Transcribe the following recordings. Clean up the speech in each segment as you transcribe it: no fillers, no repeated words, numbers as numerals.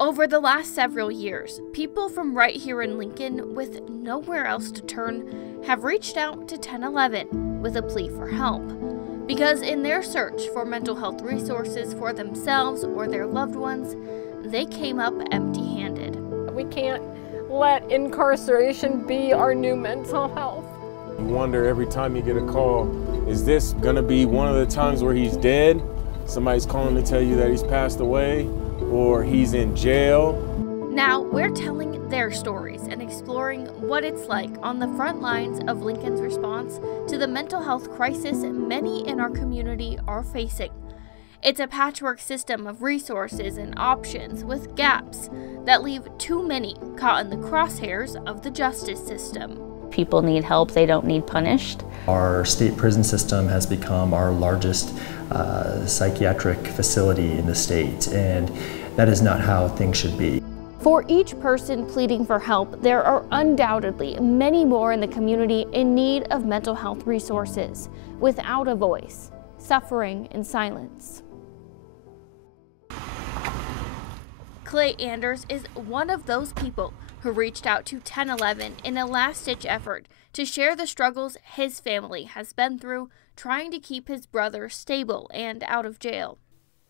Over the last several years, people from right here in Lincoln with nowhere else to turn have reached out to 1011 with a plea for help. Because in their search for mental health resources for themselves or their loved ones, they came up empty-handed. We can't let incarceration be our new mental health. You wonder every time you get a call, is this gonna be one of the times where he's dead? Somebody's calling to tell you that he's passed away, or he's in jail. Now we're telling their stories and exploring what it's like on the front lines of Lincoln's response to the mental health crisis many in our community are facing. It's a patchwork system of resources and options with gaps that leave too many caught in the crosshairs of the justice system. People need help, they don't need punished. Our state prison system has become our largest psychiatric facility in the state, and that is not how things should be. For each person pleading for help, there are undoubtedly many more in the community in need of mental health resources, without a voice, suffering in silence. Clay Anders is one of those people who reached out to 1011 in a last-ditch effort to share the struggles his family has been through trying to keep his brother stable and out of jail.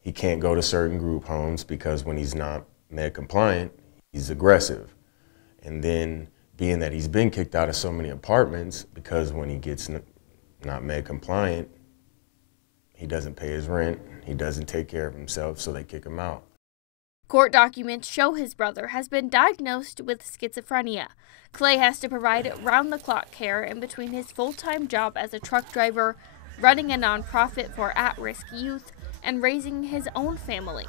He can't go to certain group homes because when he's not med compliant, he's aggressive. And then being that he's been kicked out of so many apartments, because when he gets not med compliant, he doesn't pay his rent, he doesn't take care of himself, so they kick him out. Court documents show his brother has been diagnosed with schizophrenia. Clay has to provide round-the-clock care in between his full-time job as a truck driver, running a nonprofit for at-risk youth, and raising his own family.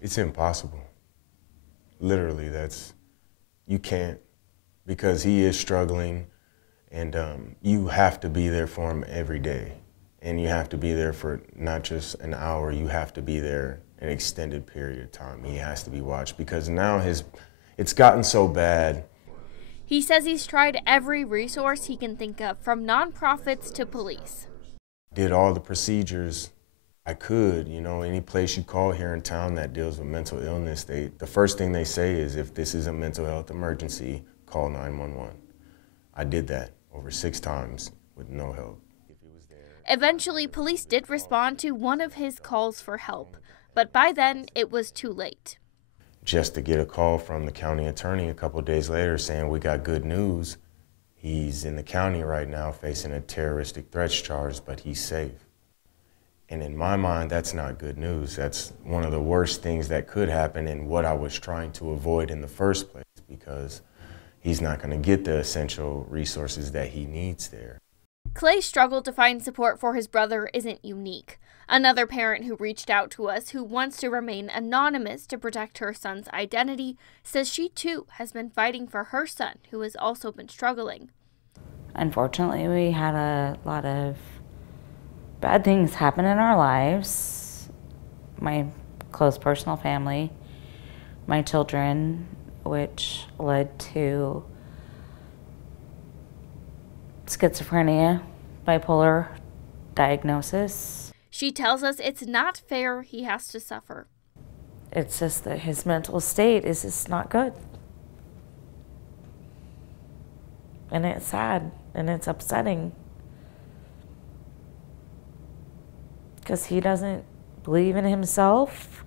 It's impossible. Literally, you can't, because he is struggling, and you have to be there for him every day. And you have to be there for not just an hour, you have to be there an extended period of time. He has to be watched because now it's gotten so bad. He says he's tried every resource he can think of, from nonprofits to police. Did all the procedures I could, any place you call here in town that deals with mental illness, the first thing they say is, if this is a mental health emergency, call 911. I did that over 6 times with no help. Eventually, police did respond to one of his calls for help, but by then it was too late. Just to get a call from the county attorney a couple days later saying, we got good news. He's in the county right now facing a terroristic threats charge, but he's safe. And in my mind, that's not good news. That's one of the worst things that could happen and what I was trying to avoid in the first place, because he's not going to get the essential resources that he needs there. Clay's struggle to find support for his brother isn't unique. Another parent who reached out to us, who wants to remain anonymous to protect her son's identity, says she too has been fighting for her son, who has also been struggling. Unfortunately, we had a lot of bad things happen in our lives. My close personal family, my children, which led to schizophrenia, bipolar diagnosis. She tells us it's not fair he has to suffer. It's just that his mental state is just not good. And it's sad and it's upsetting. Because he doesn't believe in himself.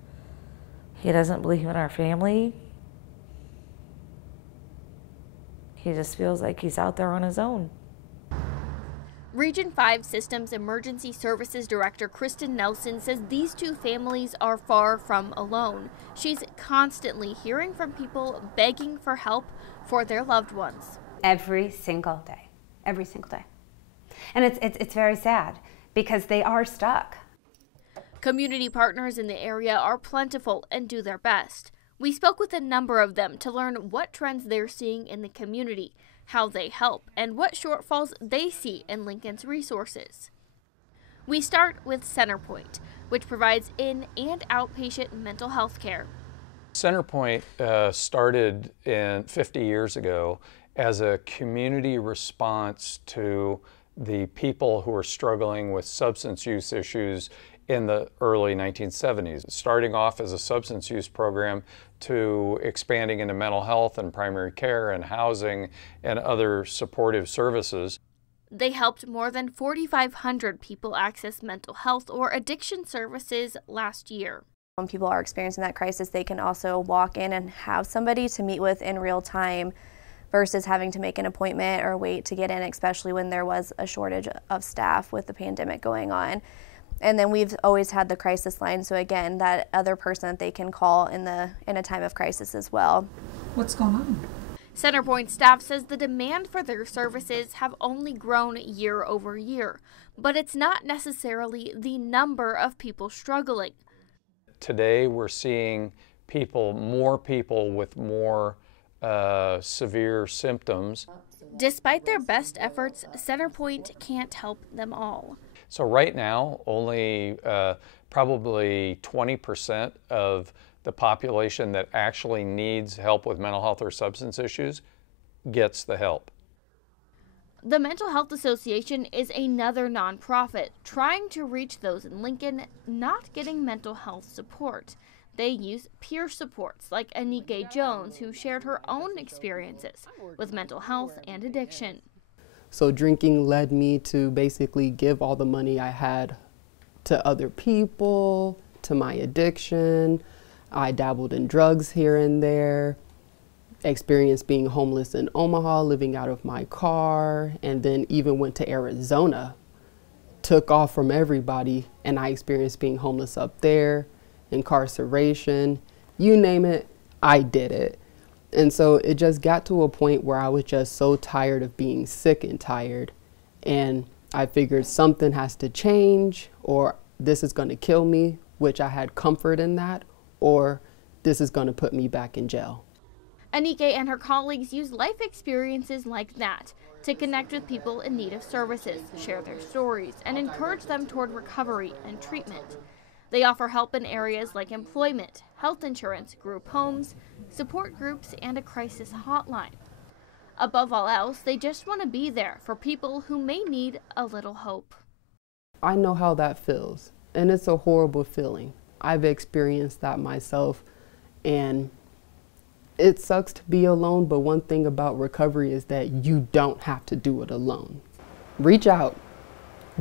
He doesn't believe in our family. He just feels like he's out there on his own. Region 5 Systems Emergency Services Director Kristen Nelson says these two families are far from alone. She's constantly hearing from people begging for help for their loved ones. Every single day. Every single day. And it's very sad because they are stuck. Community partners in the area are plentiful and do their best. We spoke with a number of them to learn what trends they're seeing in the community, how they help, and what shortfalls they see in Lincoln's resources. We start with Centerpoint, which provides in- and outpatient mental health care. Centerpoint started 50 years ago as a community response to the people who are struggling with substance use issues in the early 1970s, starting off as a substance use program to expanding into mental health and primary care and housing and other supportive services. They helped more than 4,500 people access mental health or addiction services last year. When people are experiencing that crisis, they can also walk in and have somebody to meet with in real time versus having to make an appointment or wait to get in, especially when there was a shortage of staff with the pandemic going on. And then we've always had the crisis line, so again, that other person that they can call in a time of crisis as well. What's going on? Centerpoint staff says the demand for their services have only grown year over year, but it's not necessarily the number of people struggling. Today we're seeing more people with more severe symptoms. Despite their best efforts, Centerpoint can't help them all. So right now, only probably 20% of the population that actually needs help with mental health or substance issues gets the help. The Mental Health Association is another nonprofit trying to reach those in Lincoln not getting mental health support. They use peer supports like Anike Jones, who shared her own experiences with mental health and addiction. So drinking led me to basically give all the money I had to other people, to my addiction. I dabbled in drugs here and there, experienced being homeless in Omaha, living out of my car, and then even went to Arizona, took off from everybody, and I experienced being homeless up there, incarceration, you name it, I did it. And so it just got to a point where I was just so tired of being sick and tired, and I figured something has to change, or this is going to kill me, which I had comfort in that, or this is going to put me back in jail. Anike and her colleagues use life experiences like that to connect with people in need of services, share their stories, and encourage them toward recovery and treatment. They offer help in areas like employment, health insurance, group homes, support groups, and a crisis hotline. Above all else, they just want to be there for people who may need a little hope. I know how that feels, and it's a horrible feeling. I've experienced that myself, and it sucks to be alone, but one thing about recovery is that you don't have to do it alone. Reach out.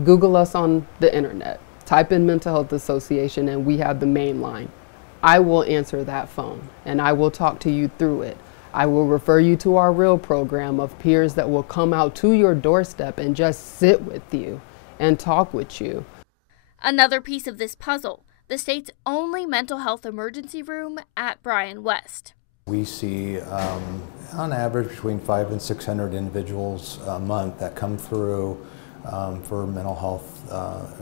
Google us on the internet. Type in Mental Health Association and we have the main line. I will answer that phone and I will talk to you through it. I will refer you to our REAL program of peers that will come out to your doorstep and just sit with you and talk with you. Another piece of this puzzle, the state's only mental health emergency room at Bryan West. We see on average between 500 and 600 individuals a month that come through for mental health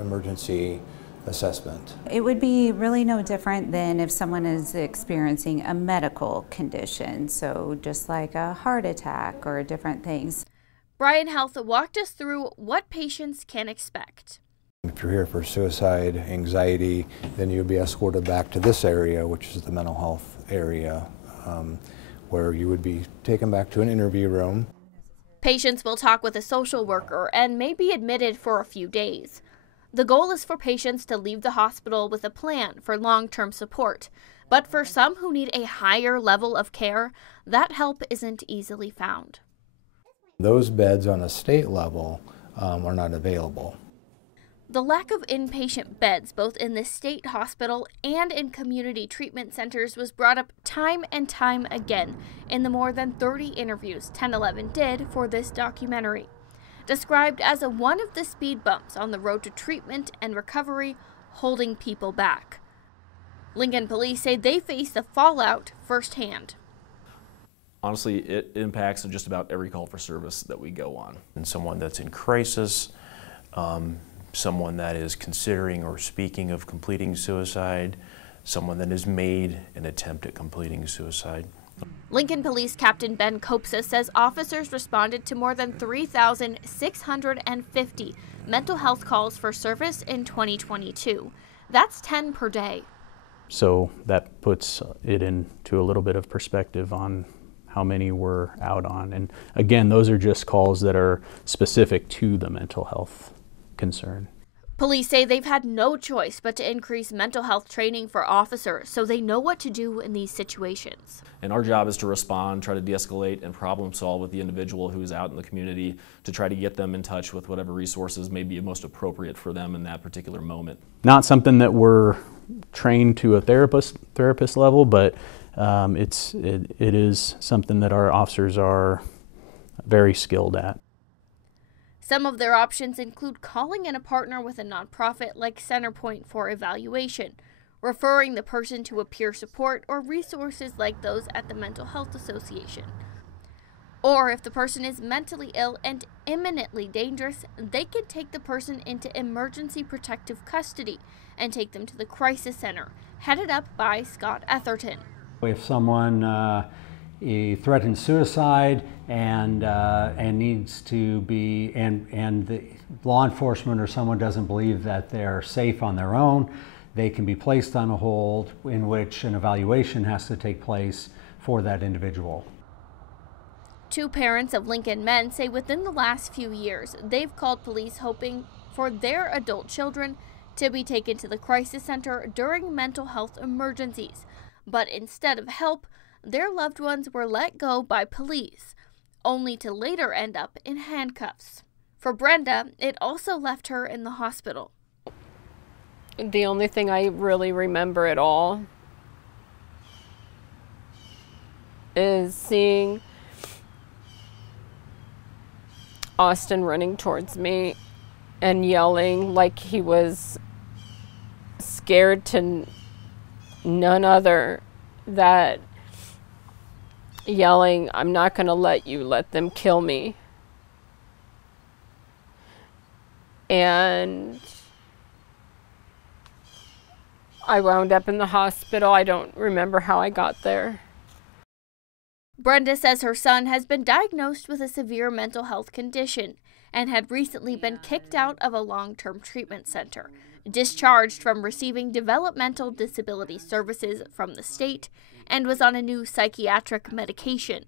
emergency assessment. It would be really no different than if someone is experiencing a medical condition, so just like a heart attack or different things. Bryan Health walked us through what patients can expect. If you're here for suicide, anxiety, then you'll be escorted back to this area, which is the mental health area, where you would be taken back to an interview room. Patients will talk with a social worker and may be admitted for a few days. The goal is for patients to leave the hospital with a plan for long-term support, but for some who need a higher level of care, that help isn't easily found. Those beds on a state level are not available. The lack of inpatient beds both in the state hospital and in community treatment centers was brought up time and time again in the more than 30 interviews 1011 did for this documentary. Described as one of the speed bumps on the road to treatment and recovery, holding people back. Lincoln police say they face the fallout firsthand. Honestly, it impacts just about every call for service that we go on. And someone that's in crisis, someone that is considering or speaking of completing suicide, someone that has made an attempt at completing suicide. Lincoln Police Captain Ben Kopsa says officers responded to more than 3,650 mental health calls for service in 2022. That's 10 per day. So that puts it into a little bit of perspective on how many we're out on. And again, those are just calls that are specific to the mental health concern. Police say they've had no choice but to increase mental health training for officers so they know what to do in these situations. And our job is to respond, try to de-escalate, and problem solve with the individual who's out in the community to try to get them in touch with whatever resources may be most appropriate for them in that particular moment. Not something that we're trained to a therapist level, but it is something that our officers are very skilled at. Some of their options include calling in a partner with a nonprofit like Centerpoint for evaluation, referring the person to a peer support or resources like those at the Mental Health Association. Or if the person is mentally ill and imminently dangerous, they can take the person into emergency protective custody and take them to the crisis center, headed up by Scott Etherton. If someone he threatens suicide and needs to be, and the law enforcement or someone doesn't believe that they're safe on their own, they can be placed on a hold in which an evaluation has to take place for that individual. Two parents of Lincoln men say within the last few years, they've called police hoping for their adult children to be taken to the crisis center during mental health emergencies. But instead of help, their loved ones were let go by police, only to later end up in handcuffs. For Brenda, it also left her in the hospital. The only thing I really remember at all is seeing Austin running towards me and yelling like he was scared to none other, that yelling, "I'm not going to let you let them kill me." And I wound up in the hospital. I don't remember how I got there. Brenda says her son has been diagnosed with a severe mental health condition and had recently been kicked out of a long-term treatment center, discharged from receiving developmental disability services from the state, and was on a new psychiatric medication.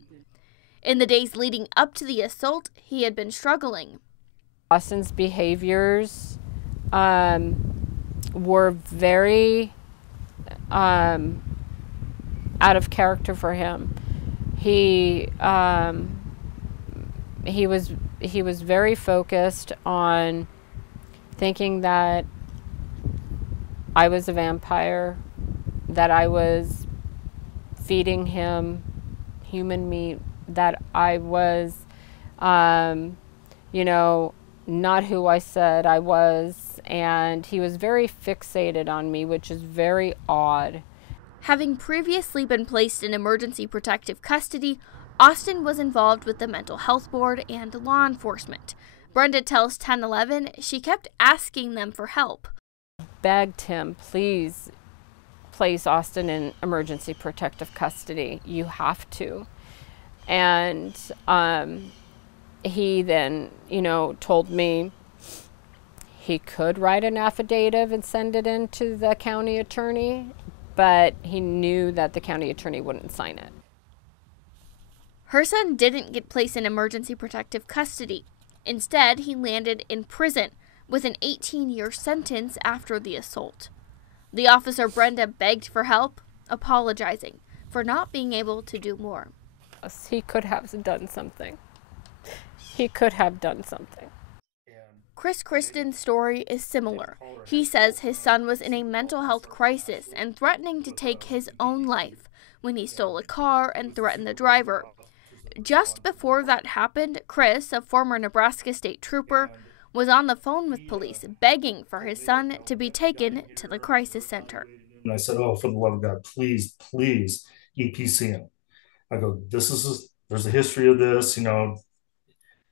In the days leading up to the assault, he had been struggling. Austin's behaviors were very out of character for him. He was very focused on thinking that I was a vampire, that I was feeding him human meat, that I was, you know, not who I said I was, and he was very fixated on me, which is very odd. Having previously been placed in emergency protective custody, Austin was involved with the mental health board and law enforcement. Brenda tells 1011 she kept asking them for help. Begged him, please place Austin in emergency protective custody. You have to. And he then, you know, told me he could write an affidavit and send it in to the county attorney, but he knew that the county attorney wouldn't sign it. Her son didn't get placed in emergency protective custody. Instead, he landed in prison with an 18-year sentence after the assault. The officer Brenda begged for help, apologizing for not being able to do more. He could have done something. He could have done something. Chris Kristen's story is similar. He says his son was in a mental health crisis and threatening to take his own life when he stole a car and threatened the driver. Just before that happened, Chris, a former Nebraska state trooper, was on the phone with police begging for his son to be taken to the crisis center. And I said, "Oh, for the love of God, please, please, EPC him." I go, there's a history of this, you know,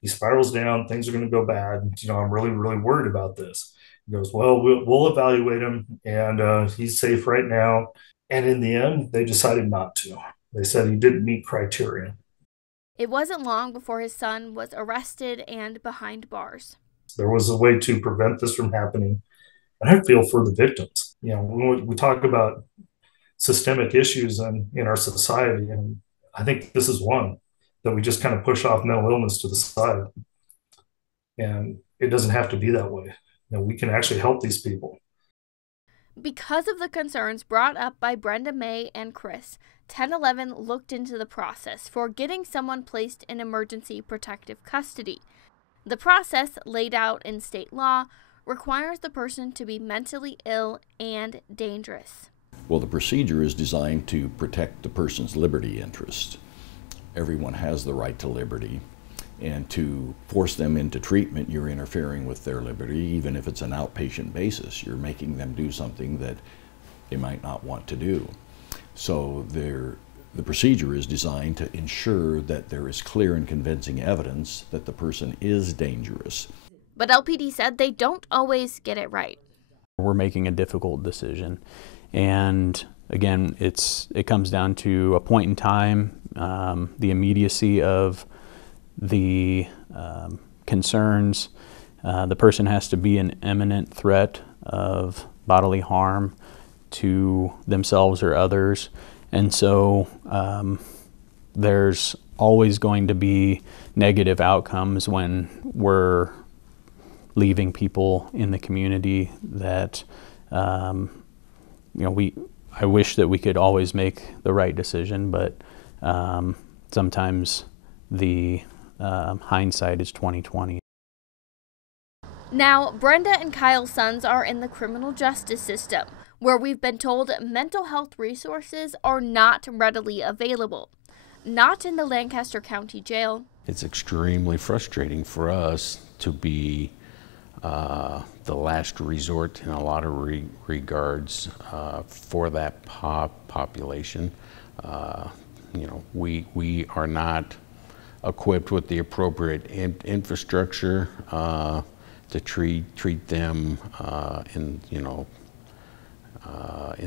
he spirals down, things are going to go bad. You know, I'm really, really worried about this. He goes, "Well, we'll evaluate him, and he's safe right now." And in the end, they decided not to. They said he didn't meet criteria. It wasn't long before his son was arrested and behind bars. There was a way to prevent this from happening. And I feel for the victims. You know, when we talk about systemic issues in our society, and I think this is one that we just kind of push off mental illness to the side. And it doesn't have to be that way. we can actually help these people. Because of the concerns brought up by Brenda May and Chris, 1011 looked into the process for getting someone placed in emergency protective custody. The process, laid out in state law, requires the person to be mentally ill and dangerous. Well, the procedure is designed to protect the person's liberty interest. Everyone has the right to liberty, and to force them into treatment, you're interfering with their liberty. Even if it's an outpatient basis, you're making them do something that they might not want to do. So the procedure is designed to ensure that there is clear and convincing evidence that the person is dangerous. But LPD said they don't always get it right. We're making a difficult decision. And again, it comes down to a point in time, the immediacy of the concerns. The person has to be an imminent threat of bodily harm to themselves or others. And so there's always going to be negative outcomes when we're leaving people in the community that, I wish that we could always make the right decision, but sometimes the hindsight is 20/20. Now, Brenda and Kyle's sons are in the criminal justice system, where we've been told mental health resources are not readily available. Not in the Lancaster County Jail. It's extremely frustrating for us to be the last resort in a lot of regards for that population. We are not equipped with the appropriate infrastructure to treat them in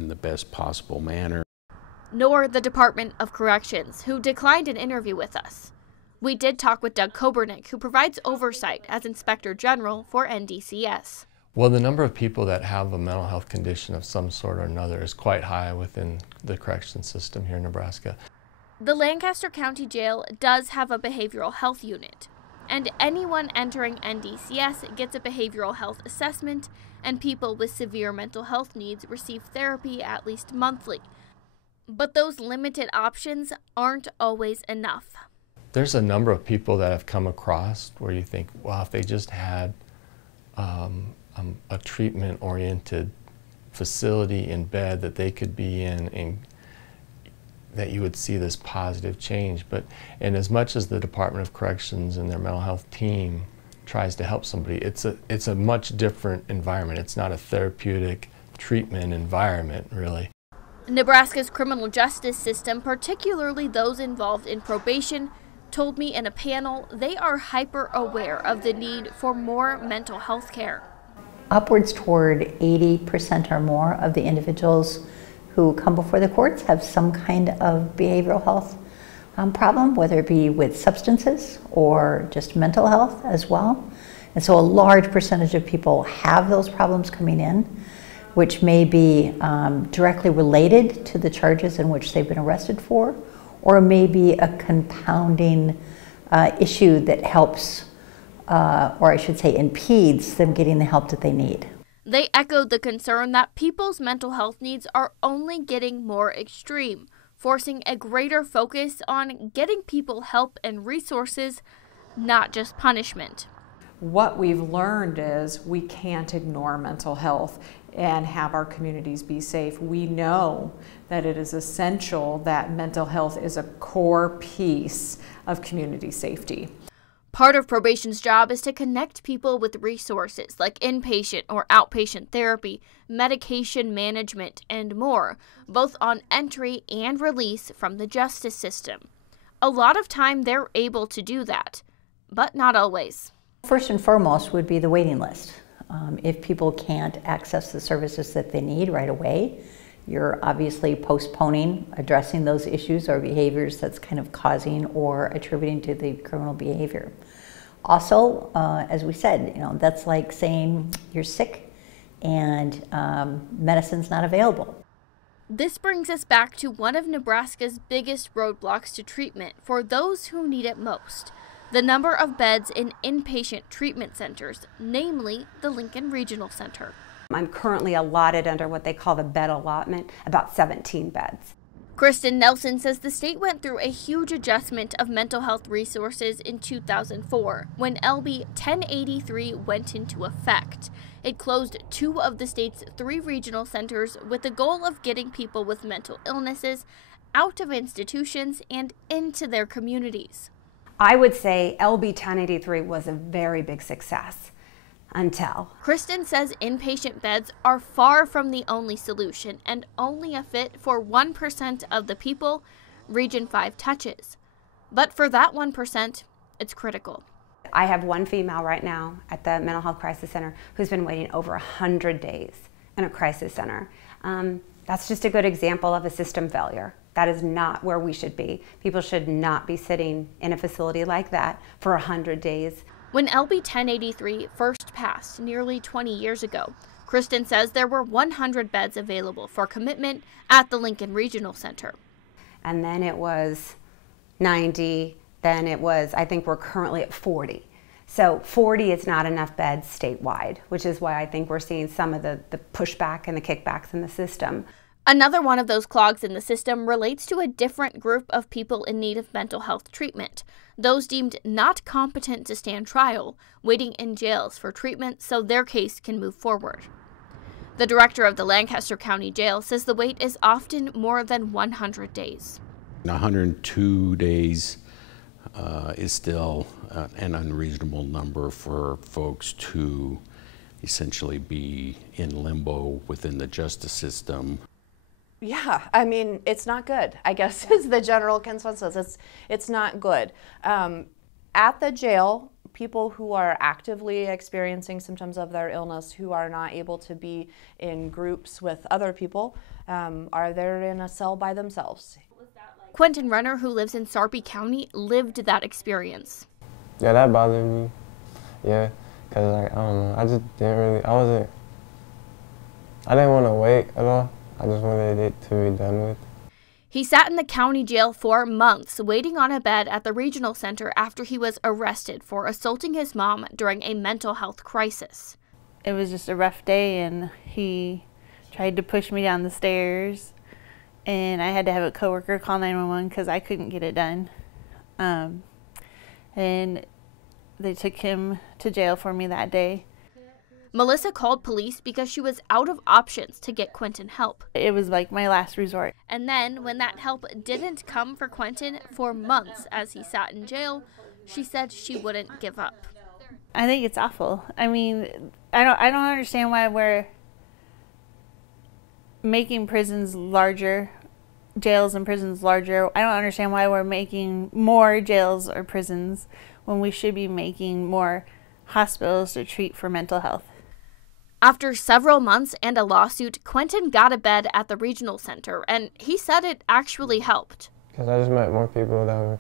the best possible manner. Nor the Department of Corrections, who declined an interview with us. We did talk with Doug Kobernick, who provides oversight as Inspector General for NDCS. Well, the number of people that have a mental health condition of some sort or another is quite high within the correction system here in Nebraska. The Lancaster County Jail does have a behavioral health unit, and anyone entering NDCS gets a behavioral health assessment, and people with severe mental health needs receive therapy at least monthly. But those limited options aren't always enough. There's a number of people that have come across where you think, wow, if they just had a treatment-oriented facility in bed that they could be in, and that you would see this positive change. And as much as the Department of Corrections and their mental health team tries to help somebody, it's a much different environment. It's not a therapeutic treatment environment, really. Nebraska's criminal justice system, particularly those involved in probation, told me in a panel they are hyper aware of the need for more mental health care. Upwards toward 80% or more of the individuals who come before the courts have some kind of behavioral health problem, whether it be with substances or just mental health as well. And so a large percentage of people have those problems coming in, which may be directly related to the charges in which they've been arrested for, or may be a compounding issue that helps, or I should say impedes them getting the help that they need. They echoed the concern that people's mental health needs are only getting more extreme, forcing a greater focus on getting people help and resources, not just punishment. What we've learned is we can't ignore mental health and have our communities be safe. We know that it is essential that mental health is a core piece of community safety. Part of probation's job is to connect people with resources like inpatient or outpatient therapy, medication management, and more, both on entry and release from the justice system. A lot of time they're able to do that, but not always. First and foremost would be the waiting list. If people can't access the services that they need right away, you're obviously postponing addressing those issues or behaviors that's kind of causing or attributing to the criminal behavior. Also, as we said, that's like saying you're sick and medicine's not available. This brings us back to one of Nebraska's biggest roadblocks to treatment for those who need it most: the number of beds in inpatient treatment centers, namely the Lincoln Regional Center. I'm currently allotted under what they call the bed allotment, about 17 beds. Kristen Nelson says the state went through a huge adjustment of mental health resources in 2004 when LB 1083 went into effect. It closed 2 of the state's 3 regional centers with the goal of getting people with mental illnesses out of institutions and into their communities. I would say LB 1083 was a very big success. Until. Kristen says inpatient beds are far from the only solution and only a fit for 1% of the people Region 5 touches. But for that 1%, it's critical. I have one female right now at the Mental Health Crisis Center who's been waiting over 100 days in a crisis center. That's just a good example of a system failure. That is not where we should be. People should not be sitting in a facility like that for 100 days. When LB 1083 first passed nearly 20 years ago, Kristen says there were 100 beds available for commitment at the Lincoln Regional Center. And then it was 90, then it was, I think we're currently at 40. So 40 is not enough beds statewide, which is why I think we're seeing some of the pushback and the kickbacks in the system. Another one of those clogs in the system relates to a different group of people in need of mental health treatment, those deemed not competent to stand trial, waiting in jails for treatment so their case can move forward. The director of the Lancaster County Jail says the wait is often more than 100 days. 102 days is still an unreasonable number for folks to essentially be in limbo within the justice system. Yeah, I mean, it's not good, I guess is the general consensus. It's not good. At the jail, people who are actively experiencing symptoms of their illness, who are not able to be in groups with other people, are there in a cell by themselves. Quentin Renner, who lives in Sarpy County, lived that experience. Yeah, that bothered me. Yeah, because like, I don't know, I just didn't really, I didn't want to wait at all. I just wanted it to be done with. He sat in the county jail for months, waiting on a bed at the regional center after he was arrested for assaulting his mom during a mental health crisis. It was just a rough day, and he tried to push me down the stairs, and I had to have a coworker call 911 because I couldn't get it done. And they took him to jail for me that day. Melissa called police because she was out of options to get Quentin help. It was like my last resort. And then, when that help didn't come for Quentin for months as he sat in jail, she said she wouldn't give up. I think it's awful. I mean, I don't understand why we're making prisons larger, jails and prisons larger. I don't understand why we're making more jails or prisons when we should be making more hospitals to treat for mental health. After several months and a lawsuit, Quentin got a bed at the regional center, and he said it actually helped. Because I just met more people that were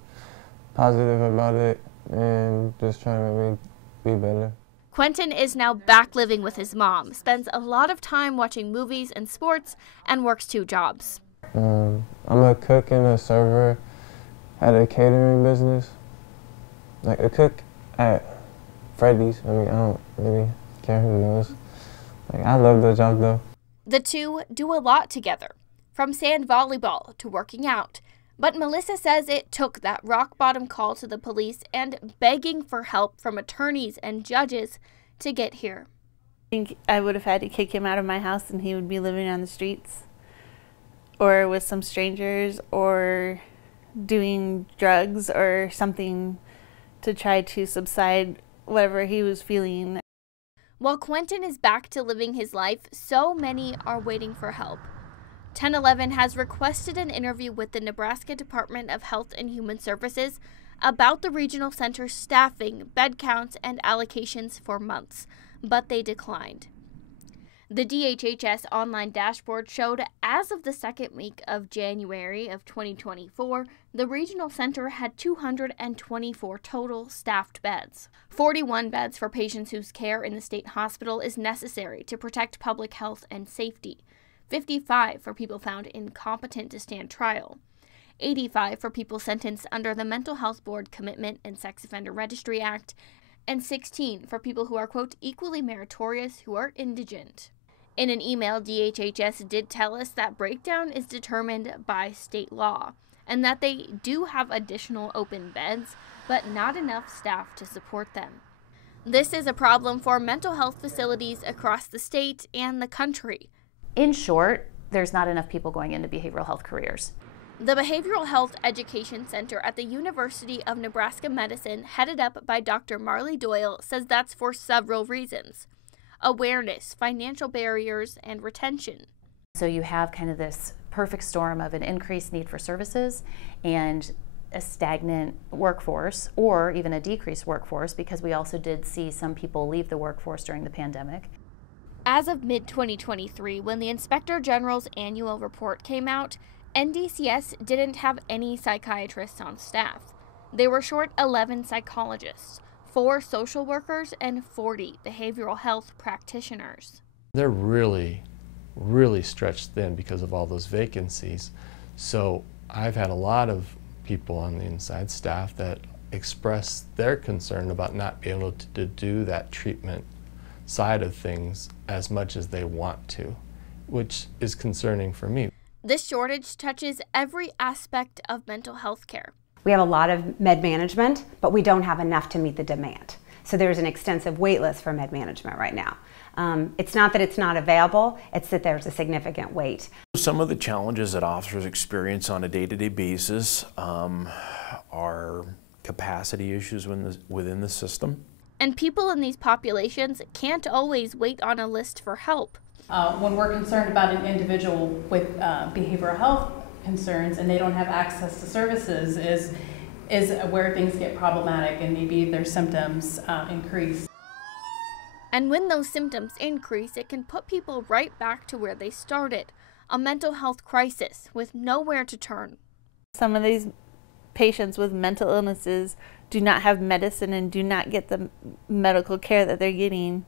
positive about it and just trying to make me be better. Quentin is now back living with his mom, spends a lot of time watching movies and sports, and works 2 jobs. I'm a cook and a server at a catering business. Like a cook at Freddy's. I mean, I don't really care who knows. Like, I love the job though. The two do a lot together, from sand volleyball to working out. But Melissa says it took that rock-bottom call to the police and begging for help from attorneys and judges to get here. I think I would have had to kick him out of my house and he would be living on the streets or with some strangers or doing drugs or something to try to subside whatever he was feeling. While Quentin is back to living his life, so many are waiting for help. 1011 has requested an interview with the Nebraska Department of Health and Human Services about the regional center's staffing, bed counts, and allocations for months, but they declined. The DHHS online dashboard showed as of the second week of January of 2024, the regional center had 224 total staffed beds. 41 beds for patients whose care in the state hospital is necessary to protect public health and safety. 55 for people found incompetent to stand trial. 85 for people sentenced under the Mental Health Board Commitment and Sex Offender Registry Act, and 16 for people who are, quote, equally meritorious who are indigent. In an email, DHHS did tell us that breakdown is determined by state law, and that they do have additional open beds, but not enough staff to support them. This is a problem for mental health facilities across the state and the country. In short, there's not enough people going into behavioral health careers. The Behavioral Health Education Center at the University of Nebraska Medicine, headed up by Dr. Marley Doyle, says that's for several reasons: awareness, financial barriers, and retention. So you have kind of this perfect storm of an increased need for services and a stagnant workforce, or even a decreased workforce, because we also did see some people leave the workforce during the pandemic. As of mid-2023, when the Inspector General's annual report came out, NDCS didn't have any psychiatrists on staff. They were short 11 psychologists, 4 social workers, and 40 behavioral health practitioners. They're really stretched thin because of all those vacancies. So I've had a lot of people on the inside staff that express their concern about not being able to do that treatment side of things as much as they want to, which is concerning for me. This shortage touches every aspect of mental health care. We have a lot of med management, but we don't have enough to meet the demand. So there's an extensive wait list for med management right now. It's not that it's not available, it's that there's a significant wait. Some of the challenges that officers experience on a day-to-day basis are capacity issues within the system. And people in these populations can't always wait on a list for help. When we're concerned about an individual with behavioral health concerns and they don't have access to services is where things get problematic and maybe their symptoms increase. And when those symptoms increase, it can put people right back to where they started, a mental health crisis with nowhere to turn. Some of these patients with mental illnesses do not have medicine and do not get the medical care that they're getting.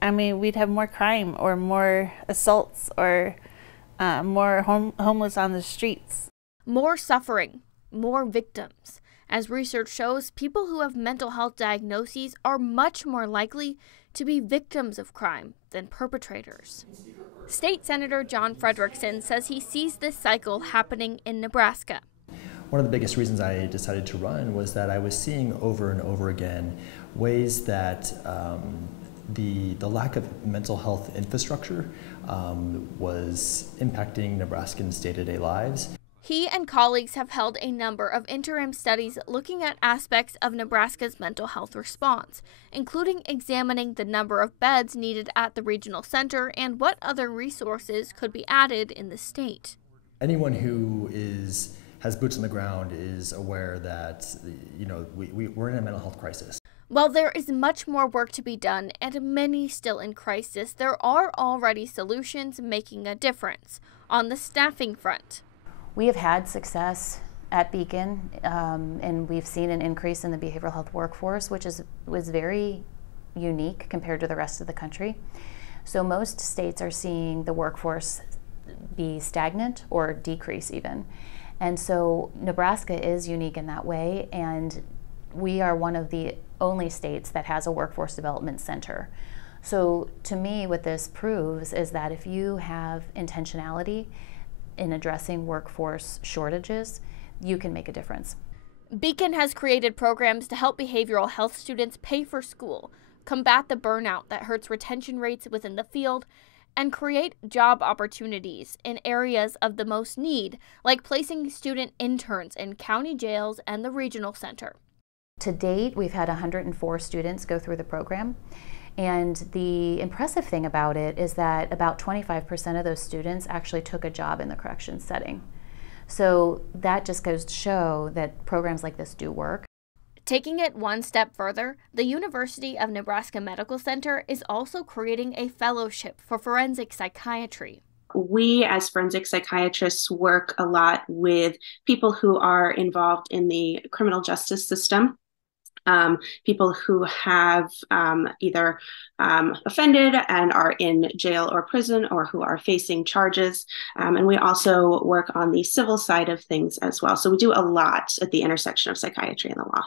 I mean, we'd have more crime or more assaults or more homeless on the streets. More suffering, more victims. As research shows, people who have mental health diagnoses are much more likely to be victims of crime than perpetrators. State Senator John Frederickson says he sees this cycle happening in Nebraska. One of the biggest reasons I decided to run was that I was seeing over and over again ways that the lack of mental health infrastructure was impacting Nebraskans' day-to-day lives. He and colleagues have held a number of interim studies looking at aspects of Nebraska's mental health response, including examining the number of beds needed at the regional center and what other resources could be added in the state. Anyone who has boots on the ground is aware that we're in a mental health crisis. While there is much more work to be done and many still in crisis, there are already solutions making a difference on the staffing front. We have had success at Beacon, and we've seen an increase in the behavioral health workforce, which was very unique compared to the rest of the country. So most states are seeing the workforce be stagnant or decrease even. And so Nebraska is unique in that way, and we are one of the only states that has a workforce development center. So to me, what this proves is that if you have intentionality in addressing workforce shortages, you can make a difference. Beacon has created programs to help behavioral health students pay for school, combat the burnout that hurts retention rates within the field, and create job opportunities in areas of the most need, like placing student interns in county jails and the regional center. To date, we've had 104 students go through the program. And the impressive thing about it is that about 25% of those students actually took a job in the corrections setting. So that just goes to show that programs like this do work. Taking it one step further, the University of Nebraska Medical Center is also creating a fellowship for forensic psychiatry. We as forensic psychiatrists work a lot with people who are involved in the criminal justice system. people who have either offended and are in jail or prison, or who are facing charges. And we also work on the civil side of things as well. So we do a lot at the intersection of psychiatry and the law.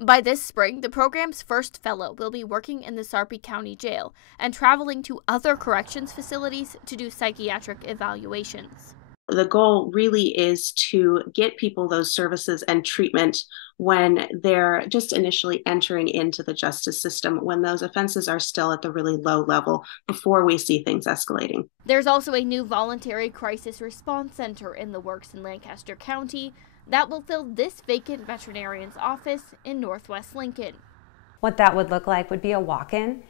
By this spring, the program's first fellow will be working in the Sarpy County Jail and traveling to other corrections facilities to do psychiatric evaluations. The goal really is to get people those services and treatment when they're just initially entering into the justice system, when those offenses are still at the really low level, before we see things escalating. There's also a new voluntary crisis response center in the works in Lancaster County that will fill this vacant veterinarian's office in Northwest Lincoln. What that would look like would be a walk-in.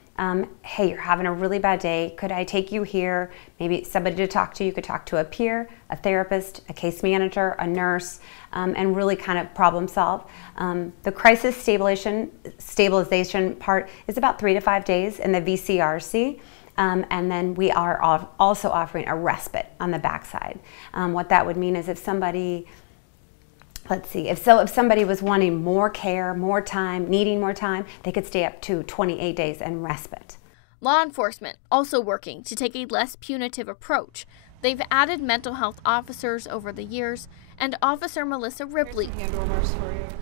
Hey, you're having a really bad day. Could I take you here? Maybe somebody to talk to. You could talk to a peer, a therapist, a case manager, a nurse, and really kind of problem solve. The crisis stabilization part is about 3 to 5 days in the VCRC. And then we are also offering a respite on the backside. What that would mean is if somebody, let's see, if somebody was wanting more care, more time, needing more time, they could stay up to 28 days in respite. Law enforcement also working to take a less punitive approach. They've added mental health officers over the years, and Officer Melissa Ripley,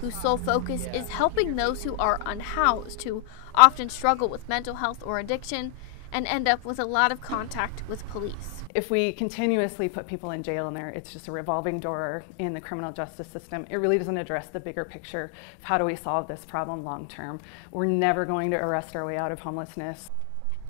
whose sole focus is helping those who are unhoused, who often struggle with mental health or addiction, and end up with a lot of contact with police. If we continuously put people in jail in there, it's just a revolving door in the criminal justice system. It really doesn't address the bigger picture of how do we solve this problem long term. We're never going to arrest our way out of homelessness.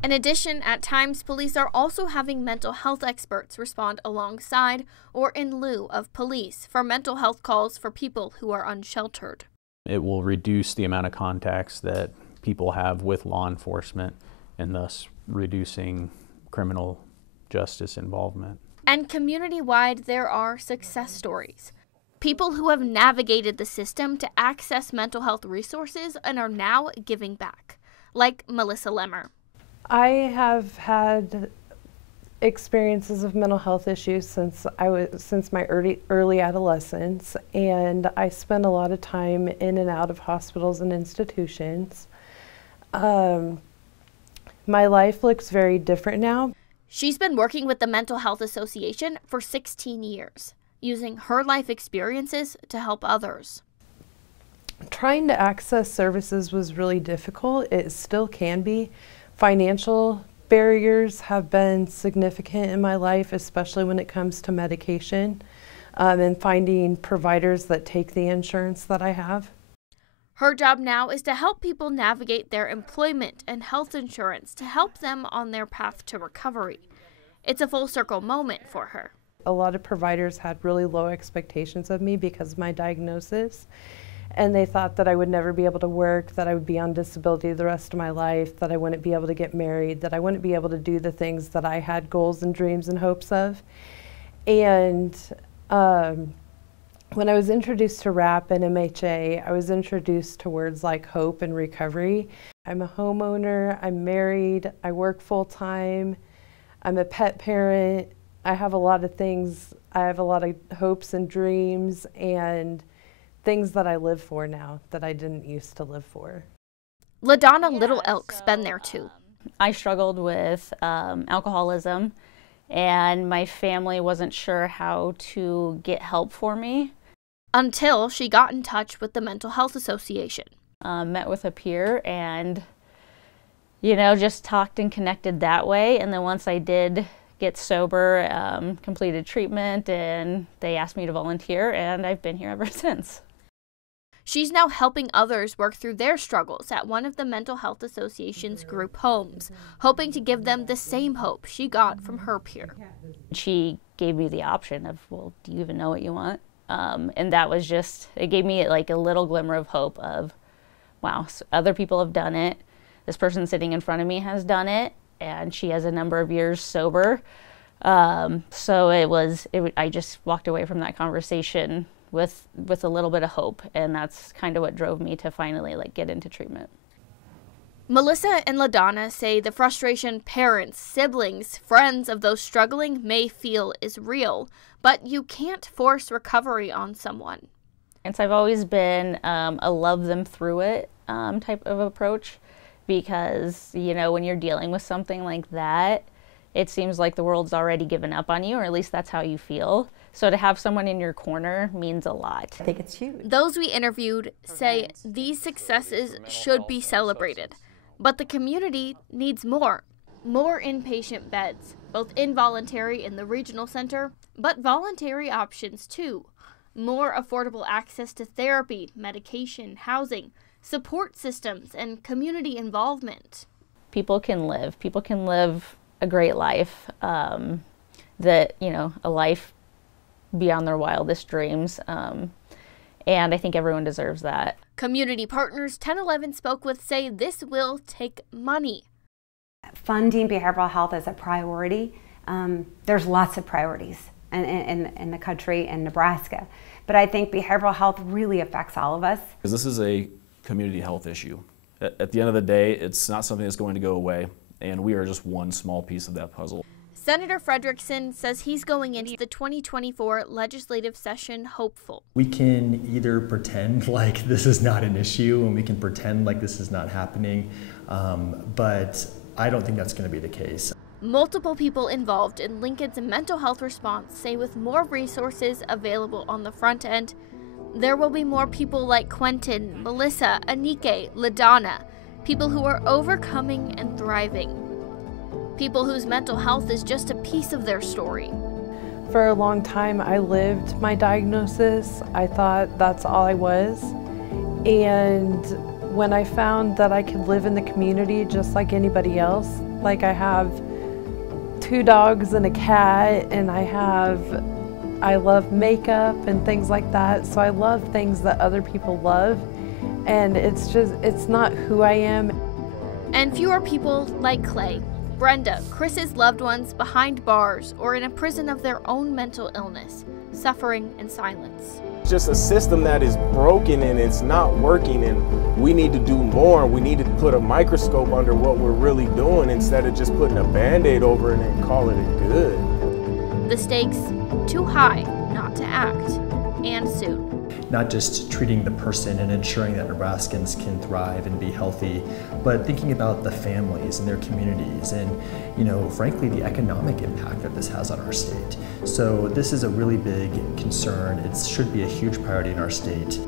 In addition, at times, police are also having mental health experts respond alongside or in lieu of police for mental health calls for people who are unsheltered. It will reduce the amount of contacts that people have with law enforcement, and thus reducing criminal justice involvement. And community-wide, there are success stories. People who have navigated the system to access mental health resources and are now giving back, like Melissa Lemmer. I have had experiences of mental health issues since my early adolescence, and I spent a lot of time in and out of hospitals and institutions. My life looks very different now. She's been working with the Mental Health Association for 16 years, using her life experiences to help others. Trying to access services was really difficult. It still can be. Financial barriers have been significant in my life, especially when it comes to medication, and finding providers that take the insurance that I have. Her job now is to help people navigate their employment and health insurance to help them on their path to recovery. It's a full circle moment for her. A lot of providers had really low expectations of me because of my diagnosis, and they thought that I would never be able to work, that I would be on disability the rest of my life, that I wouldn't be able to get married, that I wouldn't be able to do the things that I had goals and dreams and hopes of. And when I was introduced to RAP and MHA, I was introduced to words like hope and recovery. I'm a homeowner, I'm married, I work full-time, I'm a pet parent, I have a lot of things, I have a lot of hopes and dreams and things that I live for now that I didn't used to live for. LaDonna Little Elk's been there too. I struggled with alcoholism, and my family wasn't sure how to get help for me. Until she got in touch with the Mental Health Association. Met with a peer and, you know, just talked and connected that way. And then once I did get sober, completed treatment, and they asked me to volunteer, and I've been here ever since. She's now helping others work through their struggles at one of the Mental Health Association's group homes, hoping to give them the same hope she got from her peer. She gave me the option of, well, do you even know what you want? And that was just, it gave me like a little glimmer of hope of, wow, so other people have done it. This person sitting in front of me has done it, and she has a number of years sober. So I just walked away from that conversation with a little bit of hope, and that's kind of what drove me to finally get into treatment. Melissa and LaDonna say the frustration parents, siblings, friends of those struggling may feel is real, but you can't force recovery on someone. And so I've always been a love them through it type of approach, because, you know, when you're dealing with something like that, it seems like the world's already given up on you, or at least that's how you feel. So to have someone in your corner means a lot. I think it's huge. Those we interviewed say these successes should be celebrated, but the community needs more. More inpatient beds, both involuntary in the regional center, but voluntary options too. More affordable access to therapy, medication, housing, support systems, and community involvement. People can live a great life, that, you know, a life beyond their wildest dreams. And I think everyone deserves that. Community partners 1011 spoke with say this will take money. Funding behavioral health is a priority. There's lots of priorities in the country and Nebraska, but I think behavioral health really affects all of us. Because this is a community health issue. At the end of the day, it's not something that's going to go away, and we are just one small piece of that puzzle. Senator Frederickson says he's going into the 2024 legislative session hopeful. We can either pretend like this is not an issue and we can pretend like this is not happening, but I don't think that's going to be the case. Multiple people involved in Lincoln's mental health response say with more resources available on the front end, there will be more people like Quentin, Melissa, Anike, LaDonna, people who are overcoming and thriving. People whose mental health is just a piece of their story. For a long time, I lived my diagnosis. I thought that's all I was. And when I found that I could live in the community just like anybody else, like I have 2 dogs and a cat, and I love makeup and things like that. So I love things that other people love. And it's not who I am. And fewer people like Clay, Brenda, Chris's loved ones behind bars or in a prison of their own mental illness, suffering in silence. It's just a system that is broken and it's not working, and we need to do more. We need to put a microscope under what we're really doing instead of just putting a Band-Aid over it and calling it good. The stakes too high not to act, and soon. Not just treating the person and ensuring that Nebraskans can thrive and be healthy, but thinking about the families and their communities and, you know, frankly, the economic impact that this has on our state. So this is a really big concern. It should be a huge priority in our state.